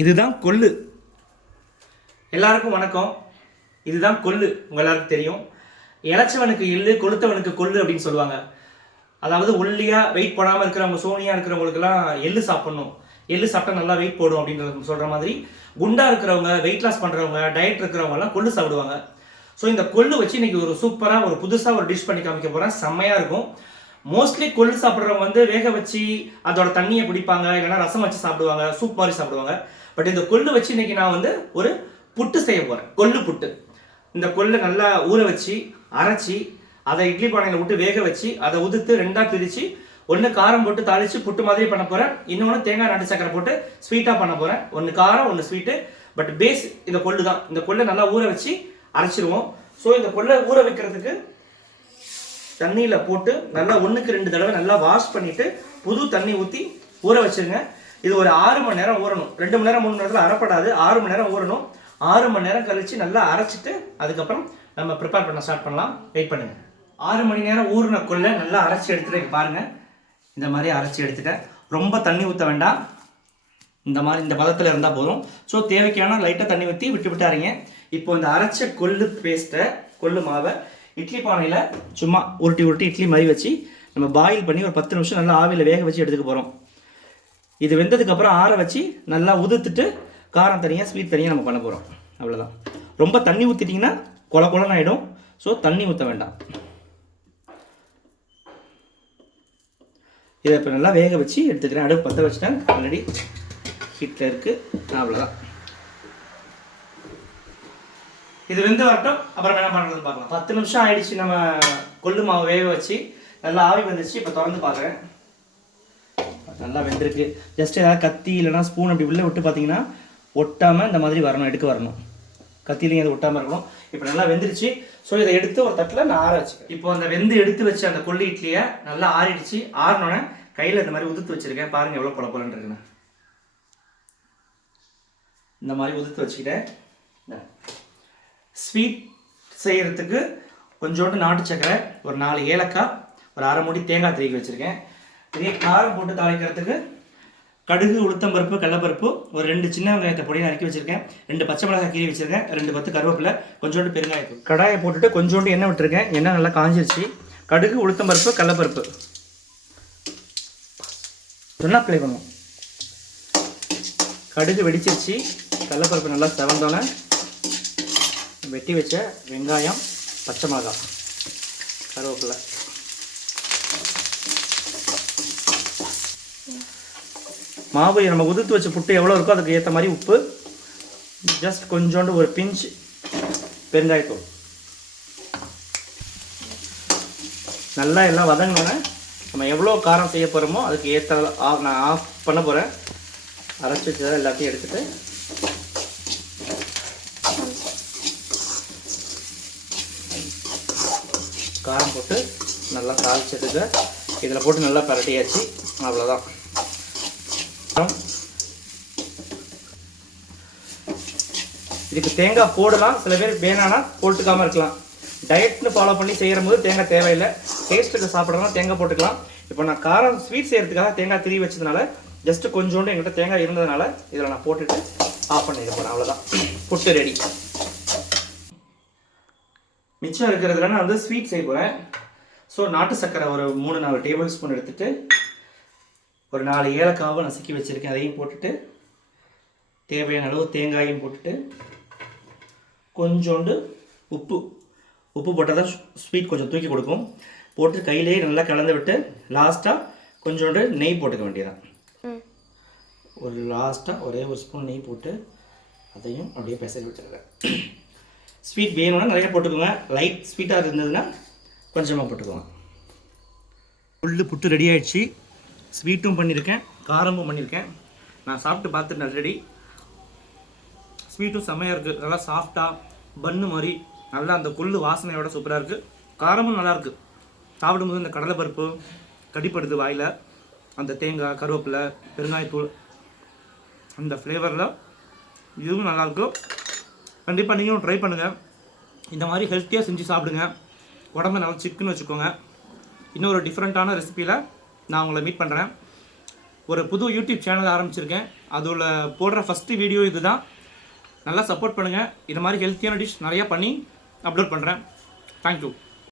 இதுதான் கொள்ளு. எல்லாருக்கும் வணக்கம். இதுதான் கொள்ளு. உங்க எல்லாருக்கும் தெரியும். இளைச்சவனுக்கு எள்ளு, கொளுத்தவனுக்கு கொள்ளு அப்படின்னு சொல்லுவாங்க. அதாவது ஒல்லியா வெயிட் போடாமல் இருக்கிறவங்க, சோனியா இருக்கிறவங்களுக்குலாம் எள்ளு சாப்பிடணும், எள்ளு சாப்பிட்டா நல்லா வெயிட் போடும் அப்படின்றது சொல்ற மாதிரி, குண்டா இருக்கிறவங்க, வெயிட் லாஸ் பண்றவங்க, டயட் இருக்கிறவங்க எல்லாம் கொள்ளு சாப்பிடுவாங்க. ஸோ இந்த கொள்ளு வச்சு இன்னைக்கு ஒரு சூப்பராக ஒரு புதுசாக ஒரு டிஷ் பண்ணி காமிக்க போகிறேன். செம்மையாக இருக்கும். மோஸ்ட்லி கொள்ளு சாப்பிட்றவங்க வந்து வேக வச்சு அதோட தண்ணியை குடிப்பாங்க, இல்லைன்னா ரசம் வச்சு சாப்பிடுவாங்க, சூப் மாதிரி சாப்பிடுவாங்க. பட் இந்த கொள்ளு வச்சு இன்னைக்கு நான் வந்து ஒரு புட்டு செய்ய போகிறேன், கொள்ளு புட்டு. இந்த கொள்ளை நல்லா ஊற வச்சு அரைச்சி அதை இட்லி பானையில் விட்டு வேக வச்சு அதை உதுத்து ரெண்டாக பிரித்து ஒன்று காரம் போட்டு தாளித்து புட்டு மாதிரி பண்ண போகிறேன், இன்னொன்று தேங்காய் நாட்டு சக்கரை போட்டு ஸ்வீட்டாக பண்ண போகிறேன். ஒன்று காரம் ஒன்று ஸ்வீட்டு. பட் பேஸ் இந்த கொள்ளு தான். இந்த கொள்ளை நல்லா ஊற வச்சு அரைச்சிருவோம். ஸோ இந்த கொள்ளை ஊற வைக்கிறதுக்கு தண்ணியில் போட்டு நல்லா 1க்கு 2 தடவை நல்லா வாஷ் பண்ணிவிட்டு புது தண்ணி ஊற்றி ஊற வச்சுருங்க. இது ஒரு 6 மணி நேரம் ஊறணும். 2 மணி நேரம் 3 மணி நேரத்தில் அரைப்படாது. 6 மணி நேரம் ஊறணும். 6 மணி நேரம் கழித்து நல்லா அரைச்சிட்டு அதுக்கப்புறம் நம்ம ப்ரிப்பேர் பண்ண ஸ்டார்ட் பண்ணலாம். வெயிட் பண்ணுங்கள். 6 மணி நேரம் ஊறின கொள்ளை நல்லா அரைச்சி எடுத்துகிட்டு பாருங்கள். இந்த மாதிரி அரைச்சி எடுத்துட்டேன். ரொம்ப தண்ணி ஊற்ற வேண்டாம். இந்த மாதிரி இந்த பதத்தில் இருந்தால் போதும். ஸோ தேவைக்கான லைட்டாக தண்ணி ஊற்றி விட்டுவிட்டாருங்க. இப்போ இந்த அரைச்ச கொள்ளு பேஸ்ட்டை, கொள்ளு மாவை இட்லி பானையில் சும்மா உருட்டி இட்லி மாதிரி வச்சு நம்ம பாயில் பண்ணி ஒரு 10 நிமிஷம் நல்லா ஆவியில் வேக வச்சு எடுத்துக்க போகிறோம். இது வெந்ததுக்கப்புறம் ஆற வச்சு நல்லா உதுத்துட்டு காரம் தனியாக ஸ்வீட் தனியாக நம்ம பண்ண போகிறோம். அவ்வளோதான். ரொம்ப தண்ணி ஊற்றிட்டிங்கன்னா கொல கொலன்னு ஆகிடும். ஸோ தண்ணி ஊற்ற வேண்டாம். இதை இப்போ நல்லா வேக வச்சு எடுத்துக்கிறேன். அடுப்பு பற்ற வச்சுட்டேன். ஆல்ரெடி ஹீட்டில் இருக்குது. அவ்வளோதான். இது வெந்து வரட்டும். அப்புறம் என்ன பண்ணுறதுன்னு பார்க்கலாம். 10 நிமிஷம் ஆயிடுச்சு. நம்ம கொள்ளு மாவு வேக வச்சு நல்லா ஆவி வந்துச்சு. இப்போ திறந்து பார்க்குறேன். நல்லா வெந்திருக்கு. ஜஸ்ட் ஏதாவது கத்தி இல்லைனா ஸ்பூன் அப்படி உள்ளே விட்டு பார்த்தீங்கன்னா ஒட்டாமல் இந்த மாதிரி வரணும், எடுக்க வரணும். கத்திலையும் அது ஒட்டாமல் இருக்கணும். இப்போ நல்லா வெந்துருச்சு. ஸோ இதை எடுத்து ஒரு தட்டில் நான் ஆற வச்சுக்கேன். இப்போ அந்த வெந்து எடுத்து வச்சு அந்த கொள்ளு இட்லியை நல்லா ஆறிடுச்சு. ஆறினோடனே கையில் இந்த மாதிரி உதுத்து வச்சுருக்கேன். பாருங்கள் எவ்வளோ குழப்பலன்னு இருக்குன்னு. இந்த மாதிரி உதுத்து வச்சுக்கிட்டேன். ஸ்வீட் செய்கிறதுக்கு கொஞ்சோண்டு நாட்டு சக்கரை, ஒரு 4 ஏலக்காய், ஒரு அரை மூடி தேங்காய் திருக்கி வச்சுருக்கேன். இதே காரம் போட்டு தாளிக்கிறதுக்கு கடுகு, உளுத்தம்பருப்பு, கடலைப்பருப்பு, ஒரு 2 சின்ன வெங்காயத்தை பொடியை நறுக்கி வச்சுருக்கேன், 2 பச்சை மிளகாய் கீறி வச்சுருக்கேன், 2 கொத்து கருவேப்பிலை, கொஞ்சோண்டு பெருங்காயத்தூள். கடாயை போட்டுட்டு கொஞ்சோண்டு எண்ணெய் விட்டுருக்கேன். எண்ணெய் நல்லா காஞ்சிருச்சு. கடுகு, உளுத்தம்பருப்பு, கடலைப்பருப்பு சொன்னால் ப்ளே பண்ணுவோம். கடுகு வெடிச்சிருச்சு. கடலைப்பருப்பு நல்லா செவந்தோன்னே வெட்டி வச்ச வெங்காயம், பச்சை மிளகாய், கருவேப்பிலை, மாவு நம்ம உதுத்து வச்ச புட்டு எவ்வளோ இருக்கோ அதுக்கு ஏற்ற மாதிரி உப்பு, ஜஸ்ட் கொஞ்சோண்டு ஒரு பிஞ்ச் பெருங்காயத்தூள். நல்லா எல்லாம் வதங்கினோன்னே நம்ம எவ்வளோ காரம் செய்ய போகிறோமோ அதுக்கு ஏற்ற நான் ஆஃப் பண்ண போகிறேன். அரைச்சி வச்சதை எல்லாத்தையும் எடுத்துகிட்டு காரம் போட்டு நல்லா தாளிச்சதுக்கு இதில் போட்டு நல்லா பரட்டியாச்சு. அவ்வளோதான். இதுக்கு தேங்காய் போடலாம். சில பேர் வேணான்னா போட்டுக்காமல் இருக்கலாம். டயட்னு ஃபாலோ பண்ணி செய்கிற போது தேங்காய் தேவையில்லை. டேஸ்ட்டுக்கு சாப்பிட்றதுனா தேங்காய் போட்டுக்கலாம். இப்போ நான் காரம் ஸ்வீட் செய்கிறதுக்காக தேங்காய் திருவி வச்சதுனால ஜஸ்ட்டு கொஞ்சோண்டு எங்கிட்ட தேங்காய் இருந்ததுனால இதில் நான் போட்டுட்டு ஆஃப் பண்ணிட போகிறேன். அவ்வளோதான். புட்டு ரெடி. மிச்சம் இருக்கிறதுல நான் வந்து ஸ்வீட் செய்ய போகிறேன். ஸோ நாட்டு சக்கரை ஒரு 3-4 டேபிள் ஸ்பூன் எடுத்துகிட்டு ஒரு 4 ஏலக்காவை நசுக்கி வச்சுருக்கேன். அதையும் போட்டுட்டு தேவையான அளவு தேங்காயும் போட்டுட்டு கொஞ்சோண்டு உப்பு போட்டால் தான் ஸ்வீட் கொஞ்சம் தூக்கி கொடுக்கும். போட்டு கையிலேயே நல்லா கலந்து விட்டு லாஸ்ட்டாக கொஞ்சோண்டு நெய் போட்டுக்க வேண்டியதான். ஒரு லாஸ்ட்டாக ஒரே ஒரு ஸ்பூன் நெய் போட்டு அதையும் அப்படியே பிசைஞ்சு விட்டுருக்கேன். ஸ்வீட் வேணும்னா நிறைய போட்டுக்கோங்க. லைட் ஸ்வீட்டாக இருந்ததுன்னா கொஞ்சமாக போட்டுக்கோங்க. கொள்ளு புட்டு ரெடி ஆகிடுச்சு. ஸ்வீட்டும் பண்ணியிருக்கேன், காரமும் பண்ணியிருக்கேன். நான் சாப்பிட்டு பார்த்துட்டு ஆல்ரெடி. ஸ்வீட்டும் செம்மையாக இருக்குது. நல்லா சாஃப்டாக பன்னு மாதிரி நல்லா அந்த கொள்ளு வாசனையோட சூப்பராக இருக்குது. காரமும் நல்லாயிருக்கு. சாப்பிடும்போது இந்த கடலைப்பருப்பு கடிப்படுது வாயில். அந்த தேங்காய், கருவேப்பிலை, பெருங்காயத்தூள் அந்த ஃப்ளேவரில் இதுவும் நல்லாயிருக்கும். கண்டிப்பாக நீங்களும் ட்ரை பண்ணுங்கள். இந்த மாதிரி ஹெல்த்தியாக செஞ்சு சாப்பிடுங்க. உடம்பு நல்லா சிக்குன்னு வச்சுக்கோங்க. இன்னொரு டிஃப்ரெண்ட்டான ரெசிப்பியில் நான் உங்களை மீட் பண்ணுறேன். ஒரு புது யூடியூப் சேனல் ஆரம்பிச்சிருக்கேன். அதில் போடுற ஃபஸ்ட்டு வீடியோ இது தான். நல்லா சப்போர்ட் பண்ணுங்கள். இது மாதிரி ஹெல்த்தியான டிஷ் நிறையா பண்ணி அப்லோட் பண்ணுறேன். தேங்க்யூ.